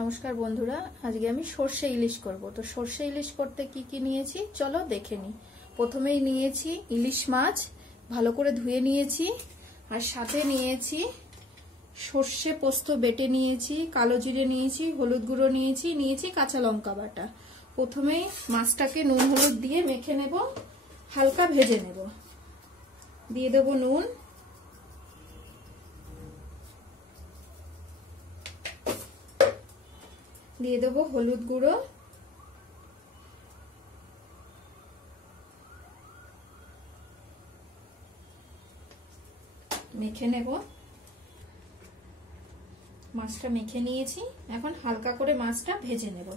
নমস্কার বন্ধুরা, আজকে আমি সর্ষে ইলিশ করব। তো সর্ষে ইলিশ করতে কি কি নিয়েছি চলো দেখে নিই। প্রথমেই নিয়েছি ইলিশ মাছ, ভালো করে ধুয়ে নিয়েছি। আর সাথে নিয়েছি সর্ষে পোস্ত বেটে নিয়েছি, কালো জিরে নিয়েছি, হলুদ গুঁড়ো নিয়েছি কাঁচা লঙ্কা বাটা। প্রথমেই মাছটাকে নুন হলুদ দিয়ে মেখে নেব, হালকা ভেজে নেব। দিয়ে দেব নুন, দিয়ে দেব হলুদ গুঁড়ো, মেখে নেব। মাছটা মেখে নিয়েছি, এখন হালকা করে মাছটা ভেজে নেব।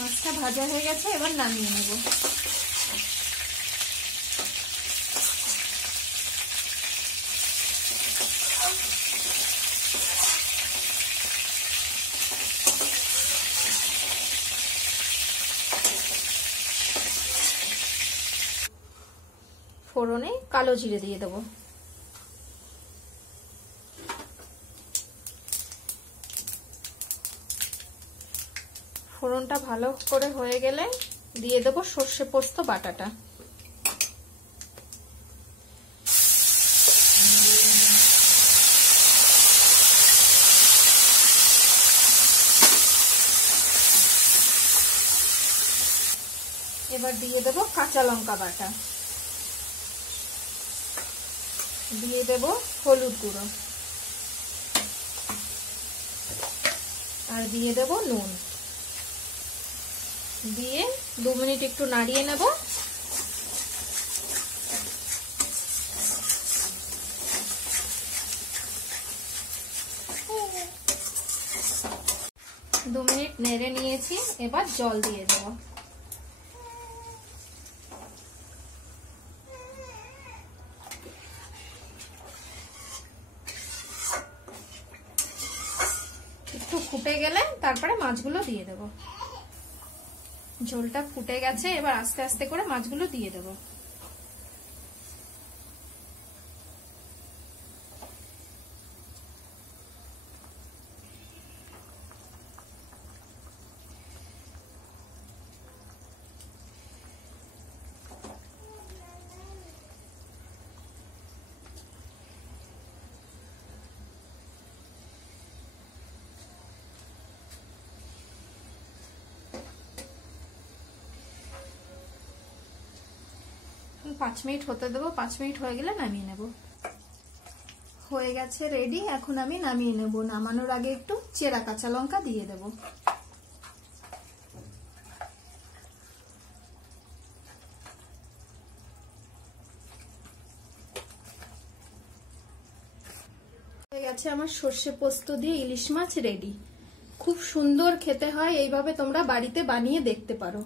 মাছটা ভাজা হয়ে গেছে, এবার নামিয়ে নেব। ফোড়নে কালো জিরে দিয়ে দেবো। ফোড়নটা ভালো করে হয়ে গেলে দিয়ে দেবো সর্ষে পোস্ত বাটাটা। এবার দিয়ে দেবো কাঁচা লঙ্কা বাটা, দিয়ে দেবো হলুদ গুঁড়ো, আর দিয়ে দেবো নুন। দিয়ে 2 মিনিট একটু নাড়িয়ে নেব। দু মিনিট নেড়ে নিয়েছি, এবার জল দিয়ে দেব। একটু ফুটে গেলে তারপরে মাছগুলো দিয়ে দেব। ঝোলটা ফুটে গেছে, এবার আস্তে আস্তে করে মাছগুলো দিয়ে দেব। 5 মিনিট হতে দেবো, 5 মিনিট হয়ে গেলে নামিয়ে নেব। হয়ে গেছে রেডি, এখন আমি নামিয়ে নেব। নামানোর আগে একটু চেরা কাঁচা লঙ্কা দিয়ে দেব। হয়ে গেছে আমার সর্ষে পোস্ত দিয়ে ইলিশ মাছ রেডি। খুব সুন্দর খেতে হয়, এইভাবে তোমরা বাড়িতে বানিয়ে দেখতে পারো।